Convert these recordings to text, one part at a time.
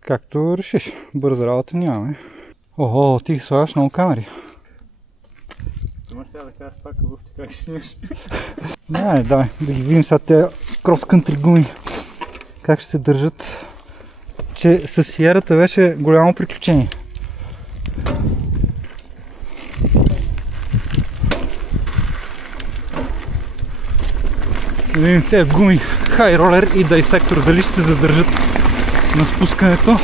Както решиш. Бърза работа нямаме. Охо, ти слагаш много камери. Може трябва да кажа пак гуфти как ще снимаш. Давай, да ги видим сега тези крос-кънтри гуми. Как ще се държат. Че с Сиерата беше голямо приключение. Да видим тези гуми High Roller и Dissector дали ще се задържат на спускането.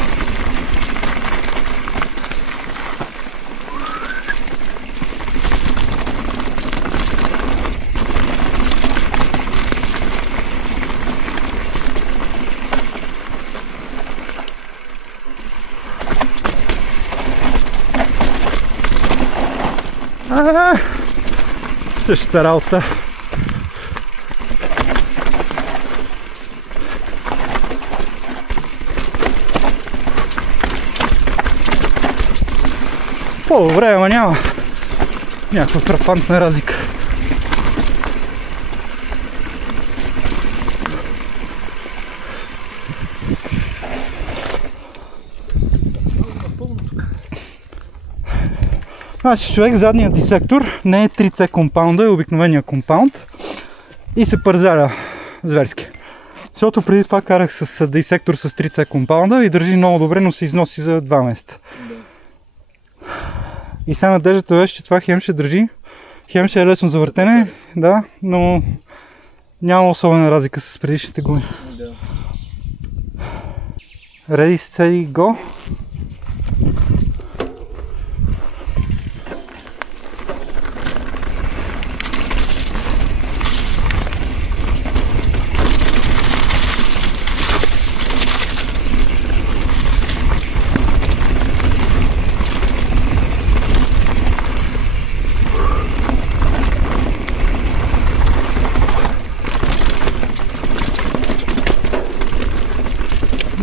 Същата работа. По-добре, ама няма някаква фрапантна разлика. Значи човек, задният дисектор не е 3C компаунда, е обикновения компаунд и се пързаля зверски. Защото преди това карах с дисектор с 3C компаунда и държи много добре, но се износи за 2 месеца. И сега надеждата беше, че това хем ще държи, хем ще е лесно за въртене, да, но няма особена разлика с предишните гуми. Ready, steady, go!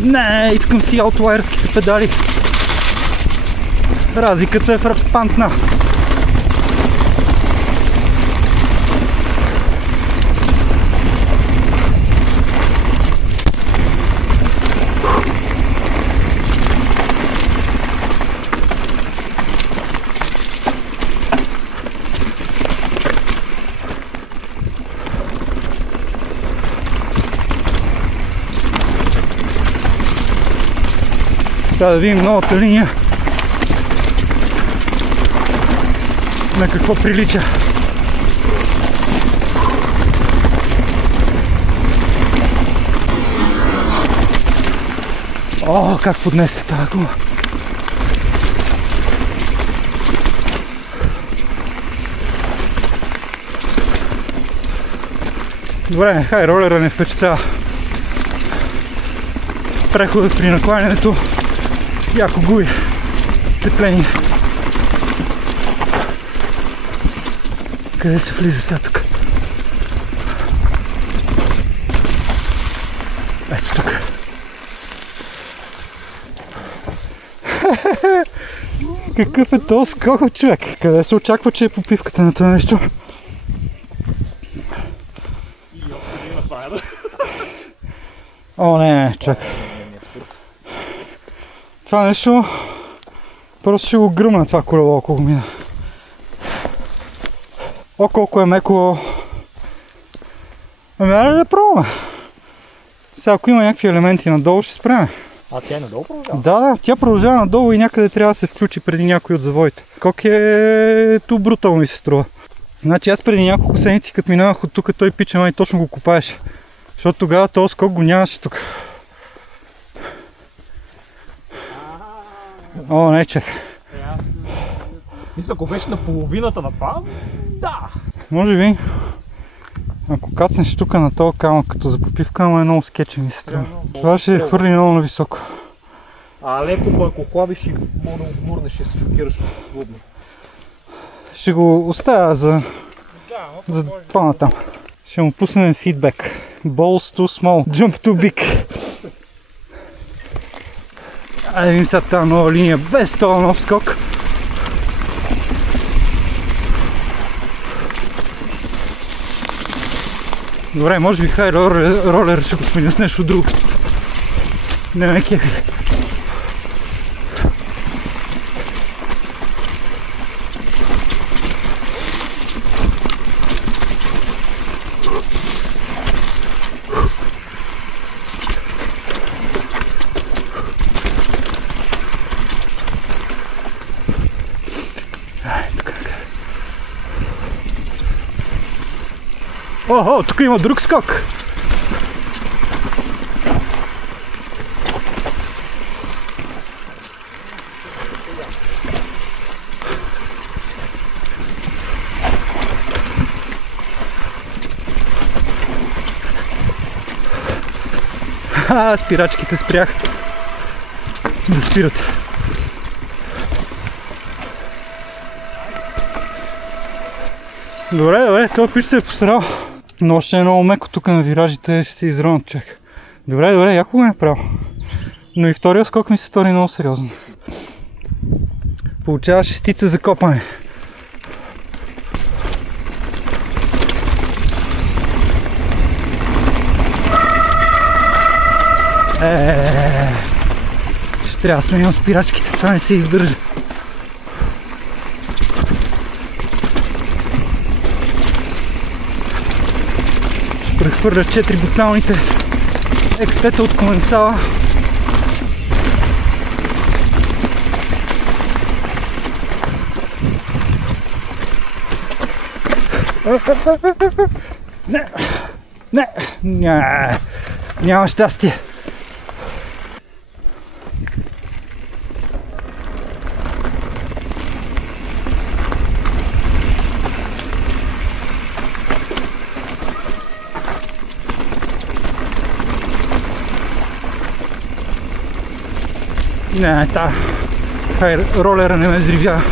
Не, искам си аутуайерските педали. Разликата е фрапантна. Трябва да видим новата линия на какво прилича. О, как поднесе тази гума! Добре, High Roller не впечатлява. Преходът при накланянето яко губи сцепление. Къде се влиза сега тук? Ето тук. Какъв е този скок, човек? Къде се очаква, че е попивката на това нещо? О, не, чак. Това нещо просто ще го гръмна това колело, ако го мина. О, колко е меко. Ами айде да пробваме. Сега ако има някакви елементи надолу, ще спреме. А тя е надолу продължава? Да, тя продължава надолу и някъде трябва да се включи преди някой от завоите. Кок е ту брутално ми се струва. Значи аз преди няколко седмици, като минавах от тук, той пича май точно го копаеше. Защото тогава този скок го нямаше тук. О, не чак. Мисля, ако беше на половината на това, да! Може би, ако кацнеш тук на този камък като за попивка, ама е много скетче ми се струва. Това ще хвърли много нависоко. А леко па, ако хлабиш и мога да го гмурнеш и се шокираш злобно. Ще го оставя за по-натам. Ще му пуснем фидбек. Balls too small, jump too big. Айде видим сега тази нова линия без този нов скок. Добре, може би High Roller ще го сменя с нещо друго. Не ме кефи. Охо, тук има друг скок. Спирачките спрях да спират. Добре, този пич се е постарал. Но още е много меко тук на виражите, ще се изронат човек. Добре, яко го е направил. Но и втория скок ми се стори много сериозно. Получава шестица за копане. Ще трябва да сменям спирачките, това не се издържа. Ще прехвърля 4 буталните екстета от комансала. Не, няма щастие. Не, ролера не ме взривява.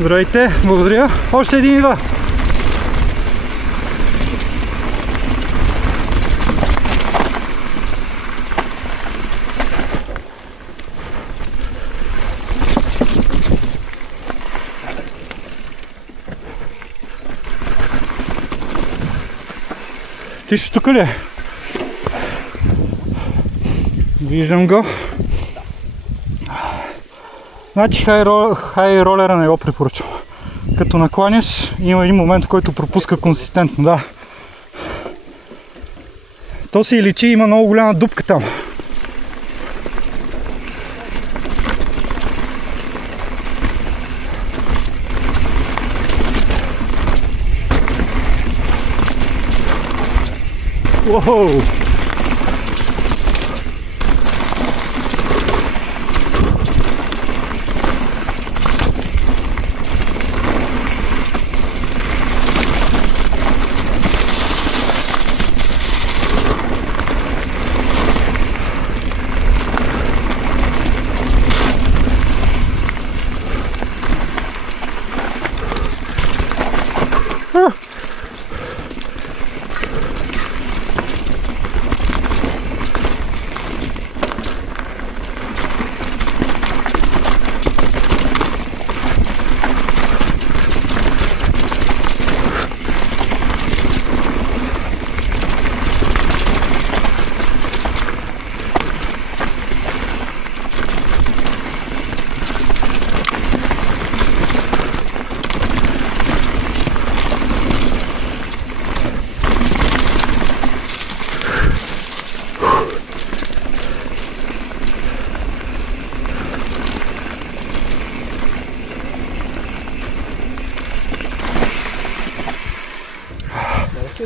Здравейте, благодаря. Още един идва. Ти ще тук ли е? Виждам го. Значи хай ролера не го препоръчвам. Като накланяш, има един момент, в който пропуска консистентно, да. То се личи, има много голяма дупка там. Уоу!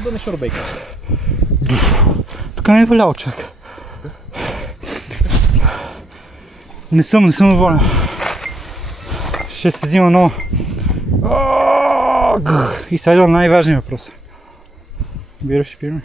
Да не шорбейка. Тук не е валял човек. Не съм доволен. Ще се взима много. И сега идва най-важният въпрос. Бира ще пием.